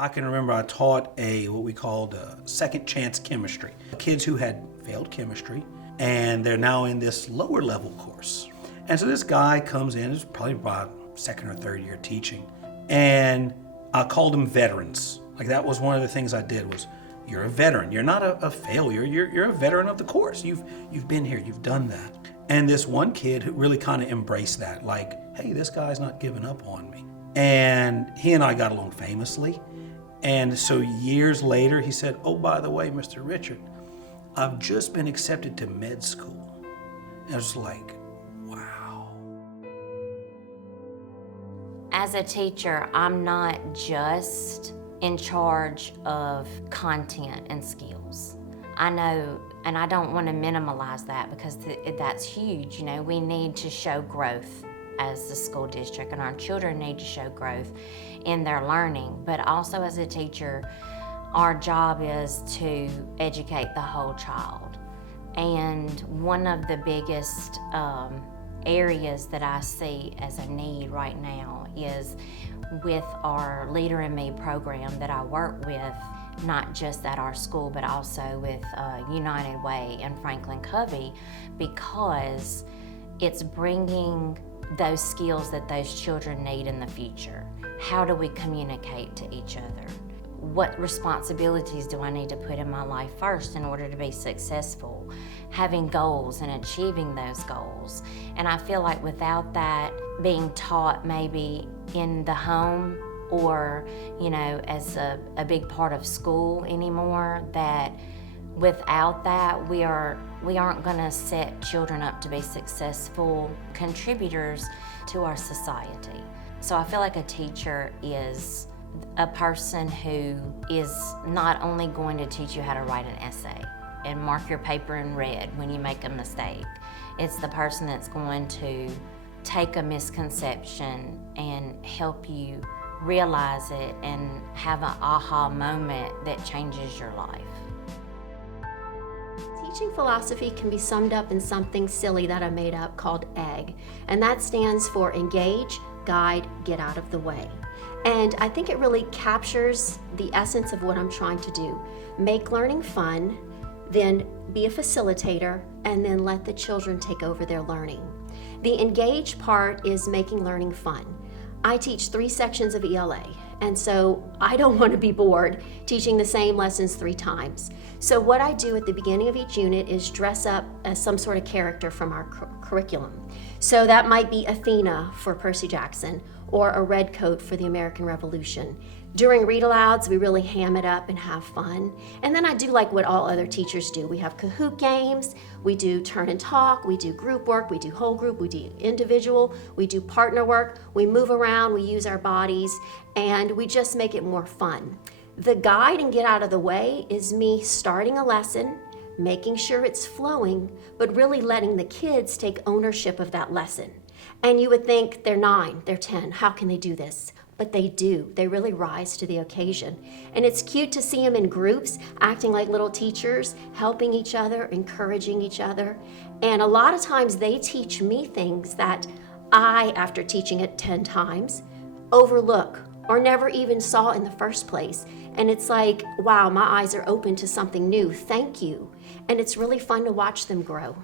I can remember I taught what we called second chance chemistry. Kids who had failed chemistry, and they're now in this lower level course. And so this guy comes in, it's probably about second or third year teaching, and I called them veterans. Like that was one of the things I did was, you're a veteran. You're not a failure. You're a veteran of the course. You've been here. You've done that. And this one kid who really kind of embraced that, like, hey, this guy's not giving up on me. And he and I got along famously. And so years later, he said, oh, by the way, Mr. Richard, I've just been accepted to med school. And I was like, wow. As a teacher, I'm not just in charge of content and skills. I know, and I don't want to minimize that because that's huge. You know, we need to show growth as the school district, and our children need to show growth in their learning. But also as a teacher, our job is to educate the whole child. And one of the biggest areas that I see as a need right now is with our Leader in Me program that I work with, not just at our school, but also with United Way and Franklin Covey, because it's bringing those skills that those children need in the future. How do we communicate to each other? What responsibilities do I need to put in my life first in order to be successful? Having goals and achieving those goals. And I feel like without that being taught maybe in the home or, you know, as a big part of school anymore, that without that we aren't gonna set children up to be successful contributors to our society. So I feel like a teacher is a person who is not only going to teach you how to write an essay and mark your paper in red when you make a mistake. It's the person that's going to take a misconception and help you realize it and have an aha moment that changes your life. Teaching philosophy can be summed up in something silly that I made up called EGG, and that stands for engage, guide, get out of the way. And I think it really captures the essence of what I'm trying to do. Make learning fun, then be a facilitator, and then let the children take over their learning. The engage part is making learning fun. I teach 3 sections of ELA, and so I don't want to be bored teaching the same lessons 3 times. So what I do at the beginning of each unit is dress up as some sort of character from our curriculum. So that might be Athena for Percy Jackson, or a red coat for the American Revolution. During read-alouds, we really ham it up and have fun. And then I do like what all other teachers do. We have Kahoot games, we do turn and talk, we do group work, we do whole group, we do individual, we do partner work, we move around, we use our bodies, and we just make it more fun. The guide and get out of the way is me starting a lesson, making sure it's flowing, but really letting the kids take ownership of that lesson. And you would think they're 9, they're 10, how can they do this? But they do, they really rise to the occasion. And it's cute to see them in groups, acting like little teachers, helping each other, encouraging each other. And a lot of times they teach me things that I, after teaching it 10 times, overlook or never even saw in the first place. And it's like, wow, my eyes are open to something new, thank you. And it's really fun to watch them grow.